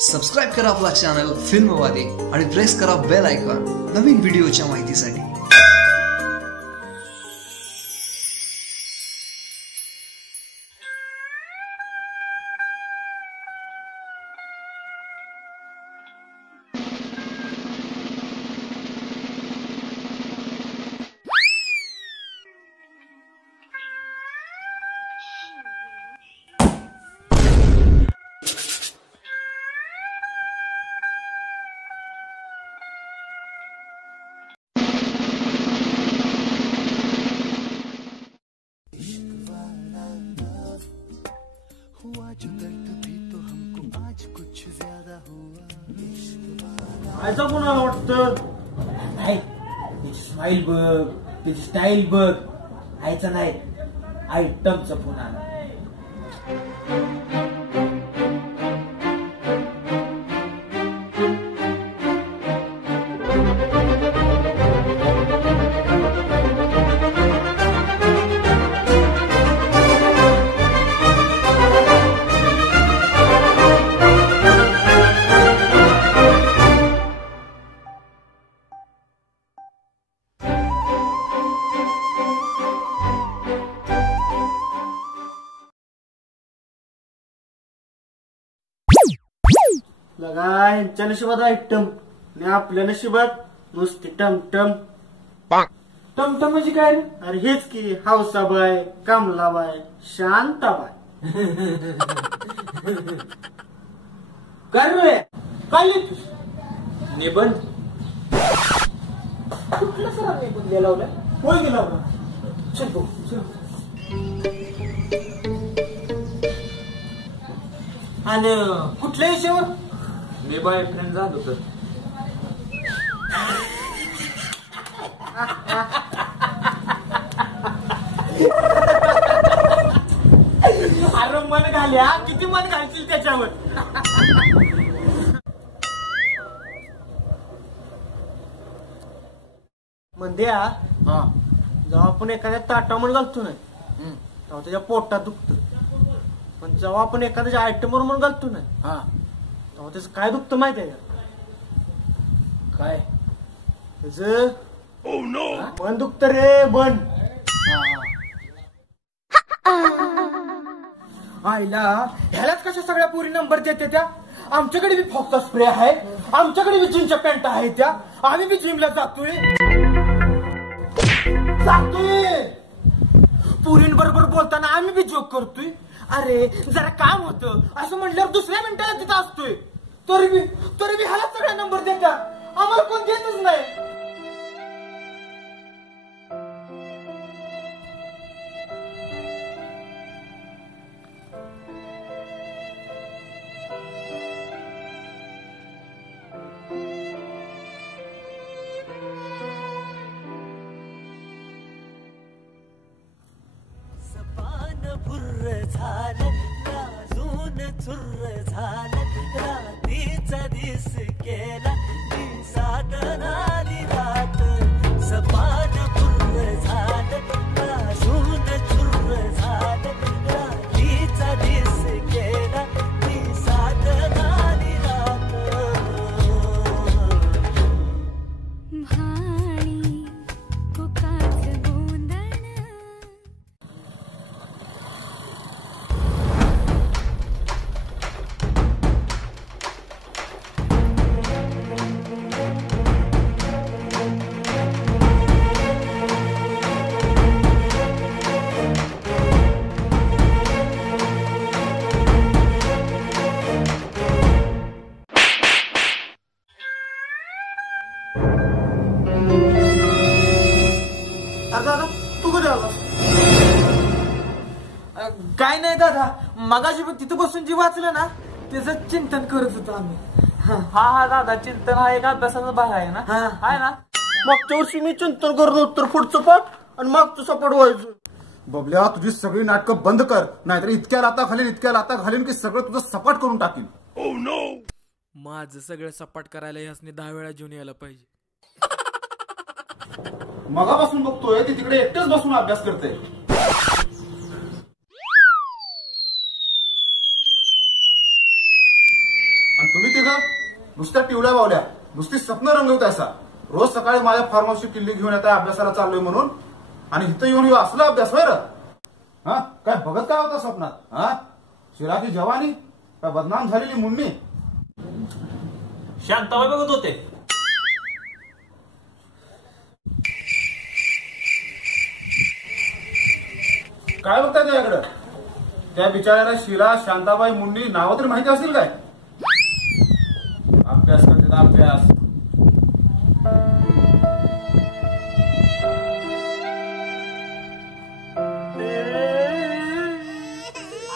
Subscribe करा आपला channel फिल्मवादी आणि प्रेस करा बेल आयकॉन नवीन व्हिडिओच्या माहितीसाठी. आयचा कोणाला वाटतं? नाही तिची स्माईल बघ तिची स्टाईल बघ. आयचं नाही. आयटमचा फोन आला लगा यांच्या नशिबात आयटम आणि आपल्या नशिबात नुसती टमटम टमटम म्हणजे काय? रे अरे हेच की हौसाबाय कमलाबाय शांताबाय काय रे काय लिहितोस निबंध. कुठला सर निबंध लावलाय? होय गेला बा. चल भाऊ, चल. आणि कुठल्या विषयावर मी बॉयफ्रेंड झालो तर. अरे मन घाल्या किती मन घालशील त्याच्यावर? म्हणत्या हा. जेव्हा आपण एखाद्या ताटावर घालतो ना तेव्हा त्याच्या पोटात दुखत. पण जेव्हा आपण एखाद्याच्या आयटमवर म्हणून घालतो ना हा. तेव्हा त्याचं काय दुखतं माहिती आहे का काय त्याच बन दुखत रे बन आईला ह्यालाच कशा सगळ्या पुरी नंबर देते त्या आमच्याकडे बी फॉक्सचा स्प्रे आहे आमच्याकडे बी जिमच्या पॅन्ट आहेत त्या आम्ही बी जिमला जातोय जातोय पुरींबरोबर बोलताना आम्ही बी जोक करतोय अरे जरा काम होतं. असं म्हटल्यावर दुसऱ्या मिनिटाला तिथं असतोय. तरी बी तरी मी ह्याला सगळा नंबर देता आम्हाला कोण देतच नाही. झालं. रात्रीचा दिस केला. साधनाली मगाशी पण तिथं बसून जी वाचलं ना त्याचं चिंतन करत होतो आम्ही. हा. हा दादा चिंतन हा एक अभ्यासाचा भाग आहे ना? हा. आहे ना? मागच्या वर्षी मी चिंतन करत होतो तर पुढचं पाठ आणि मागचं सपाट व्हायचं. बबल्या तुझी सगळी नाटकं बंद कर नाहीतर इतक्या लाता घालीन इतक्या लाता घालीन की सगळं तुझं सपाट करून टाकीन. माझं सगळं सपाट करायला यासने दहा वेळा जेवून यायला पाहिजे. मगापासून बघतोय ती तिकडे एकटेच बसून अभ्यास करते आणि आणि तुम्ही तिघं नुसत्या टिवल्या बावल्या नुसती स्वप्न रंगवत असा. रोज सकाळी माझ्या फार्म हाऊसची किल्ली घेऊन येता अभ्यासाला चाललोय म्हणून. आणि इथं येऊन येऊ असला अभ्यास होय र? हा? काय बघत काय होता स्वप्नात? हा? शिराची जवानी? काय बदनाम झालेली मुन्नी? शांताबाई बघत होते. काय बघताय त्याच्याकडं? त्या बिचाऱ्याला शिला शांताबाई मुंडी नावं तरी माहिती असतील काय? अभ्यास करते अभ्यास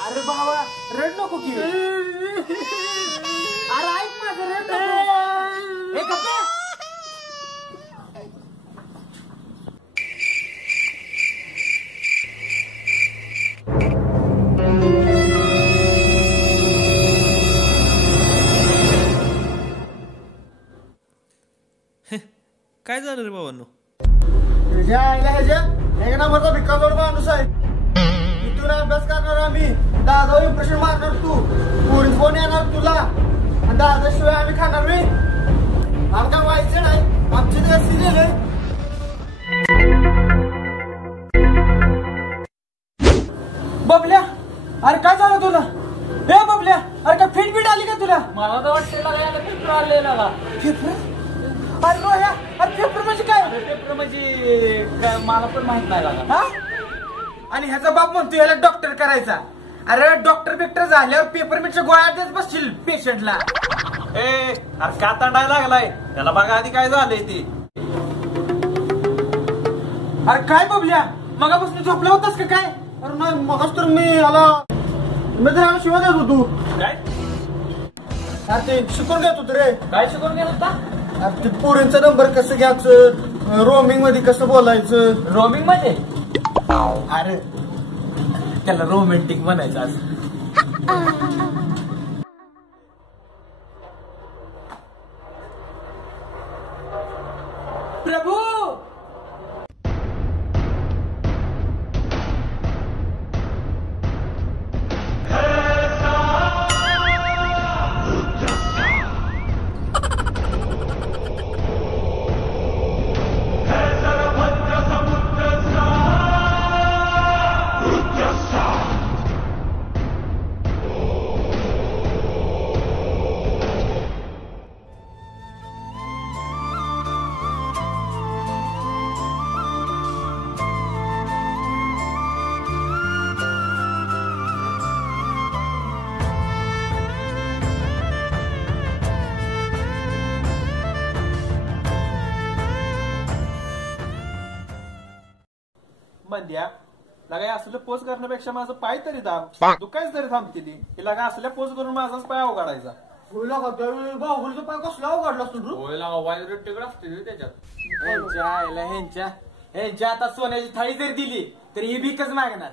अरे भावा रड नको की काय झालं रे बाबांनो तुझ्या आईला ह्याच्या एक नंबरचा भिक्काजोड माणूस आहे इथून अभ्यास करणार आम्ही. दादा इम्प्रेशन मारणार तू. पोरी फ़ोन येणार तुला? आणि दादाशिवाय आम्ही खाणार नाही. आमका व्हायचं नाही. आमचे दिवस दिलेले बबल्या अरे काय झालं तुला? हे बबल्या अरे काय फिट बीट आली का तुला? मला तर वाटतं आलेला. का पेपर अरे रोह्या अरे पेपर म्हणजे काय पेपर म्हणजे काय मला पण माहीत नाही लागा हा? आणि ह्याचा बाप म्हणतो याला डॉक्टर करायचा. अरे डॉक्टर बिक्टर झाल्यावर पेपर मिटच्या गोळ्यातच बसशील पेशंटला ए अरे का तांडायला लागलाय? त्याला बघा आधी काय झालंय ती. अरे काय बबल्या? मगापासून झोपला होतास का काय? अरे नाही मगाच तर मी आला मी तर आला शिवाय देत होतो. काय? अरे ते शिकून घेत होतो रे. काय शिकवून घेत होता? ते पोरींचा नंबर कसं घ्यायचं? रोमिंगमध्ये कसं बोलायचं? रोमिंगमध्ये? अरे त्याला रोमॅन्टिक म्हणायचं आज. बंद्या लगा असलं पोज करण्यापेक्षा माझं पाय तरी दाब. दुखायच तरी थांबते ती हे लगा असल्या पोज करून माझाच पाय अवघडायचा. बोला का त्यावेळी बाहुलीचा पाय कसला अवघडला तू होय लागा वायर तिकडं असते रे त्याच्यात. ह्यांच्या आईला ह्यांच्या ह्यांच्या आता सोन्याची थाळी जरी दिली तरी ही भीकच मागणार.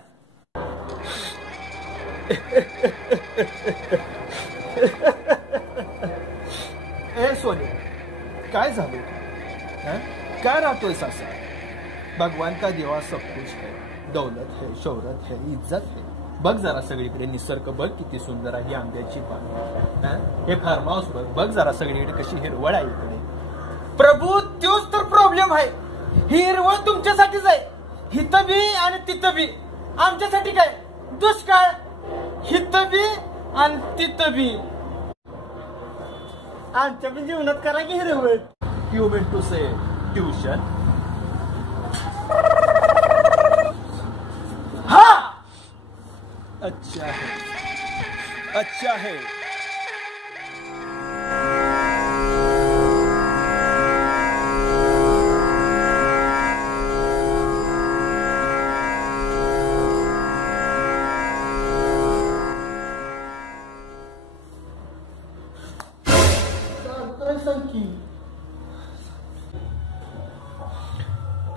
ए सोने काय झालं? हं? काय राहतोय सासा भगवान का देवा सब कुछ है दौलत है शौहरत है इज्जत है। बघ जरा सगळीकडे निसर्ग बघ किती सुंदर आहे आंब्याची पान. हे? फार्म हाऊस बघ बघ जरा सगळीकडे कशी हिरवळ आहे इकडे. प्रभू तोच तर प्रॉब्लेम आहे. ही हिरवळ तुमच्यासाठीच आहे. हिथं बी आणि तिथं बी. आमच्यासाठी काय? दुष्काळ. हिथं बी आणि तिथं बी. आमच्या पण जीवनात करा की हिरवळ. You mean to say tuition हा! अच्छा है अच्छा है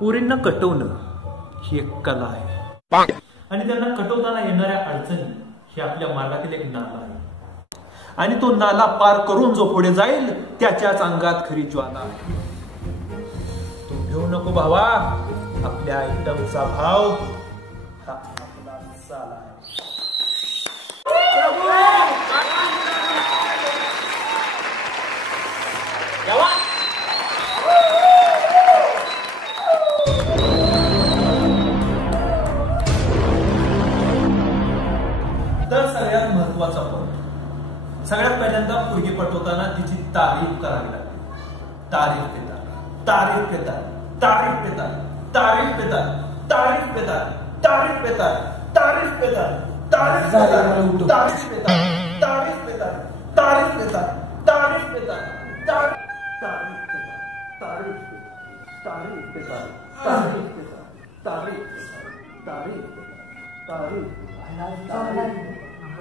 पोरींना कटवणं ही एक कला आहे. आणि त्यांना कटवताना येणाऱ्या अडचणी ही आपल्या मार्गातील एक नाला आहे. आणि तो नाला पार करून जो पुढे जाईल त्याच्याच अंगात खरी ज्वाला आहे. तू घेऊ नको भावा. आपल्या आयटमचा भाव पहिल्यांदा पुरगी पटवताना तिची तारीफ़ करावी लागते तारीफ़ पेता तारीफ़ पेता तारीफ़ पेता तारीफ़ पेता तारीफ़ पेता तारीफ़ पेता तारीफ़ पेता तारीफ़ पेता तारीफ़ पेता तारीफ़ पेता तारीफ़ पेता तारीफ़ पेता तारीफ़ तारीफ़ पेता तारीफ़ पेता तारीफ़ पेता तारीफ़ पेता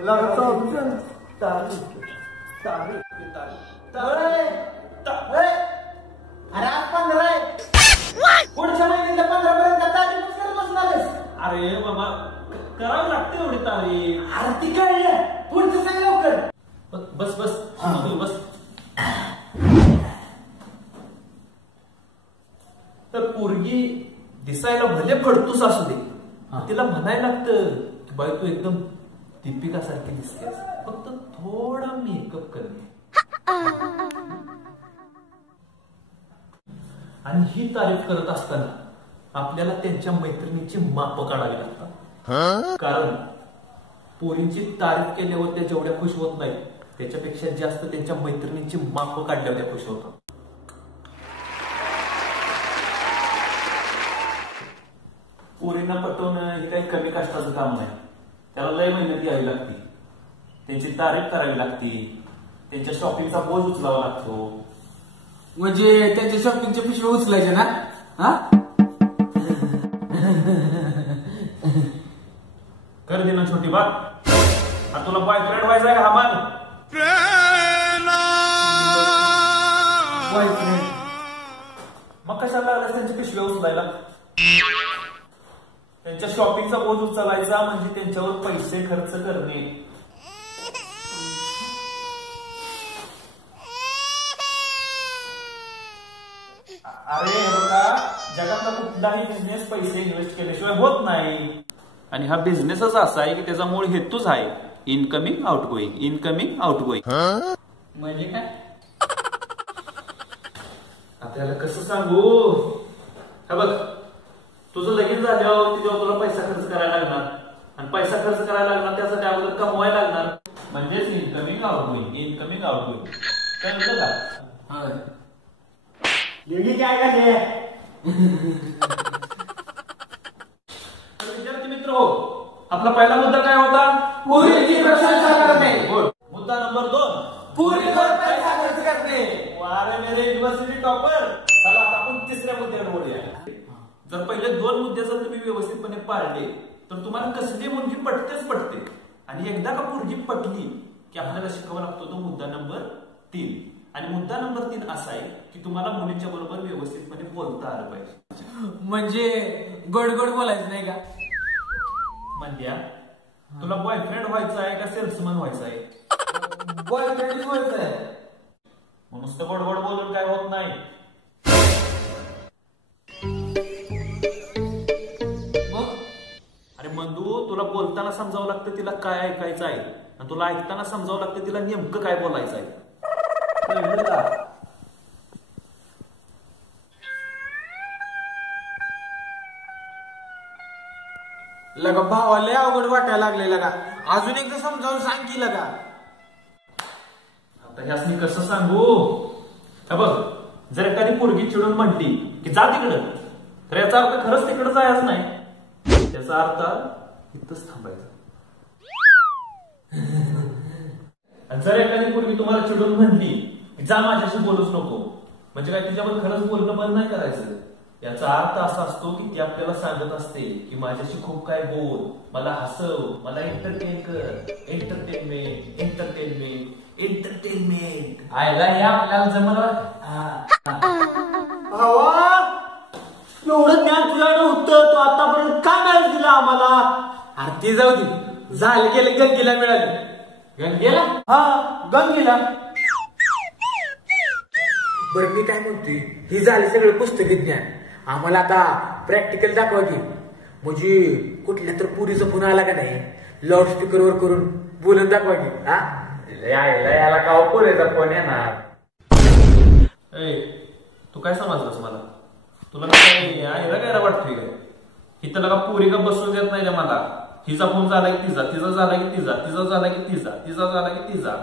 तारीफ़ पेता तारीफ़ अरे आज पंधरा आहे पुढच्या पंधरा पर्यंत करत अरे बाबा करावं लागते एवढी तारीफ अरे ती पुढचं सांग लवकर बस बस बस बस तर पोरगी दिसायला भले फडतूस असू दे तिला म्हणायला लागतं की बाई तू एकदम दीपिका सारखी दिसतेस. फक्त थोडा मेकअप करणे आणि ही तारीफ करत असताना आपल्याला त्यांच्या मैत्रिणीची माप काढावी लागतात. कारण पोरींची तारीफ केल्यावर त्या जेवढ्या खुश होत नाहीत त्याच्यापेक्षा जास्त त्यांच्या मैत्रिणींची माप काढल्यावर त्या खुश होतात. पोरींना पटवणं हे काही कमी कष्टाचं काम नाही. त्याला लय मेहनत यावी लागते. त्यांची तारीफ करावी लागते. त्यांच्या शॉपिंगचा बोज उचलावा लागतो. म्हणजे त्यांच्या शॉपिंगचे पिशवे उचलायचे ना? हा? कर दे ना छोटी बात आता तुला बॉयफ्रेंड व्हायचा आहे का? हा मान बॉयफ्रेंड मग कशाला त्यांची पिशव्या उचलायला? त्यांच्या शॉपिंगचा बोज उचलायचा म्हणजे त्यांच्यावर पैसे खर्च करणे. अरे बघा जगातला कुठलाही बिझनेस पैसे इन्व्हेस्ट केल्याशिवाय होत नाही. आणि हा बिझनेसच असा आहे की त्याचा मूळ हेतूच आहे incoming outgoing incoming outgoing म्हणजे काय? आपल्याला कसं सांगू? हा बघ तुझं लगीन झाल्यावर तिच्यावर तुला पैसा खर्च करायला लागणार. आणि पैसा खर्च करायला लागणार त्यासाठी अगोदर कमवायला लागणार. म्हणजेच incoming outgoing incoming out कळलं का? लेडी काय तर विद्यार्थी मित्र हो आपला पहिला मुद्दा काय होता? पुरीची प्रशंसा करणे Good. मुद्दा नंबर दोन पुरीवर पैसा खर्च करणे वारे मेरे युनिव्हर्सिटी टॉपर चला आता आपण तिसऱ्या मुद्द्यावर बोलूया जर पहिले दोन मुद्दे जर तुम्ही व्यवस्थितपणे पाळले तर तुम्हाला कसली मुलगी पटतेच पटते. आणि एकदा का मुलगी पटली की आपल्याला शिकावा लागतो तो मुद्दा नंबर तीन. आणि मुद्दा नंबर तीन असा आहे की तुम्हाला मुलींच्या बरोबर व्यवस्थितपणे बोलता आलं पाहिजे. म्हणजे गोड गोड बोलायचं नाही का? म्हणजे तुला बॉयफ्रेंड व्हायचा आहे का सेल्समन व्हायचा आहे? बॉयफ्रेंड बोलतोय मग नुसतं गोड गोड बोलून काय होत नाही. तुला बोलताना समजावं लागतं तिला काय ऐकायचं आहे? आणि तुला ऐकताना समजावं लागतं तिला नेमकं काय बोलायचं आहे? लगा भावाला अवघड वाटायला लागले लगा. अजून एकदा समजावून सांग की लगा. आता ह्यासनी कसं सांगू? हा बघ जर एखादी पोरगी चिडून म्हटली की जा तिकडं. तर याचा अर्थ खरंच तिकडं जायच नाही. त्याचा अर्थ इथंच थांबायचं. आणि जर एखादी पूर्वी तुम्हाला चिडून म्हणली की जा माझ्याशी बोलूच नको. म्हणजे काय तिच्यावर खरंच बोलणं बंद नाही करायचं? याचा अर्थ असा असतो की ती आपल्याला सांगत असते की माझ्याशी खूप काय बोल मला हसव मला एंटरटेन कर एंटरटेनमेंट एंटरटेनमेंट एंटरटेनमेंट आयला हे आपल्याला जमलं? एवढं ज्ञान तुझ्या अरे ते जाऊ दे. झालं गेलं गंगेला मिळालं. गंगेला? हा गंगेला. बरं मी काय म्हणतोय? ही झाली सगळं पुस्तकी ज्ञान. आम्हाला आता प्रॅक्टिकल दाखवा की. म्हणजे कुठल्या तर पुरीचा फोन आला का नाही लाऊडस्पीकरवर करून बोलून दाखवा की हा? यायला याला का पुरेचा फोन येणार? ए तू काय समजलास मला? तुला काय आईला काय वाटतोय इथं लगा पोरी का बसू देत नाही रे मला? हिचा फोन झाला की तिचा तिचा झाला की तिचा तिचा झाला की तिचा तिचा झाला की तिचा.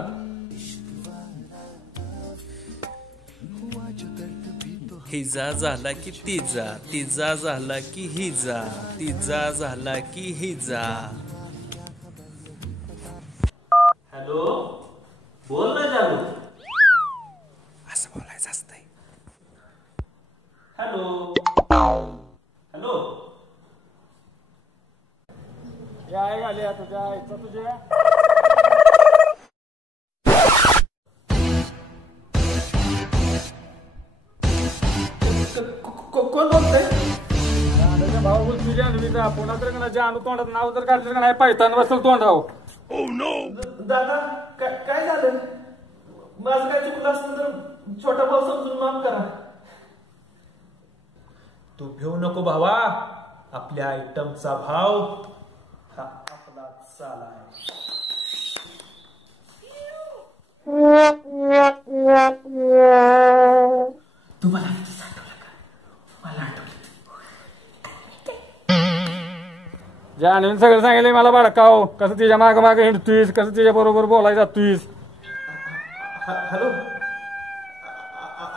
हिजा झाला की तिजा तिजा झाला की हिजा तिजा झाला की हिजा. हॅलो? बोल ना जालू असं बोलायचं असत हॅलो? हॅलो? या घाल्या तुझ्या आईचा तुझ्या कोण बोलतंय? भाऊ बोल तुझ्या अन्वीचा पुन्हा तर का जानू तोंडात नाव जर काढलं का नाही पायतान बसल तोंडाव दादा काय काय झालं? माझं काय चुकलं असतं तर छोटा भाऊ समजून माफ करा. तू भिवू नको भावा. आपल्या आयटमचा भाव चाला आहे जानवीन सगळं सांगितलं मला भडकाव कसं तिच्या माग माग हिंडतोयस? कसं तिच्या बरोबर बोलायला जातोयस? हॅलो?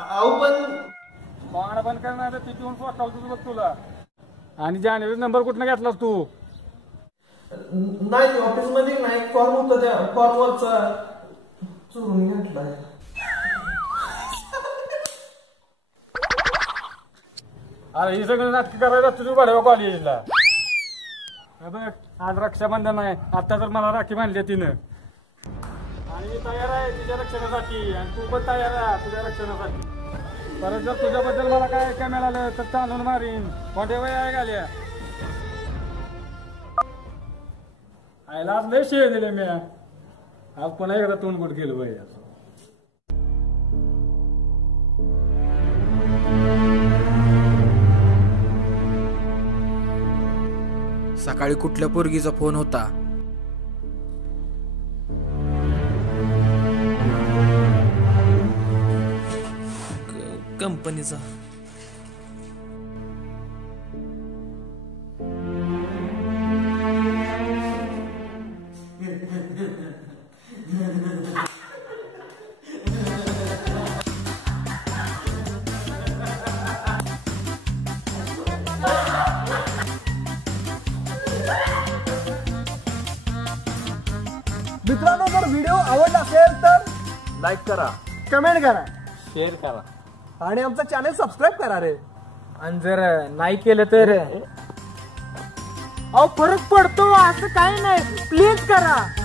अहो पण. करणार तर तिथे येऊन पोटाल तुझं बघ तुला. आणि जानवी नंबर कुठनं घेतलास तू? नाही ऑफिसमध्ये नाही फॉर्म होता त्या फॉर्मवरचा चोरून घेतलाय. अरे ही सगळं नाटक करायला तुझी बढावा कॉलेजला बघ आज रक्षाबंधन आहे. आता तर मला राखी बांधली आहे तिनं. आणि मी तयार आहे तुझ्या रक्षणासाठी. आणि तू पण तयार आहे तुझ्या रक्षणासाठी. परत जर तुझ्याबद्दल मला काय काय मिळालं तर तांदून मारीन. कोणत्या वय आहे घाल्या आयला आज लय शिव दिले मी. आज पुन्हा एकदा तोंड गुट गेलो बाई असं. सकाळी कुठल्या पोरगीचा फोन होता? कंपनीचा. लाईक करा. कमेंट करा. शेअर करा. आणि आमचं चॅनल सबस्क्राईब करा रे. आणि जर नाही केलं तर अहो फरक पडतो असं काही नाही. प्लीज करा.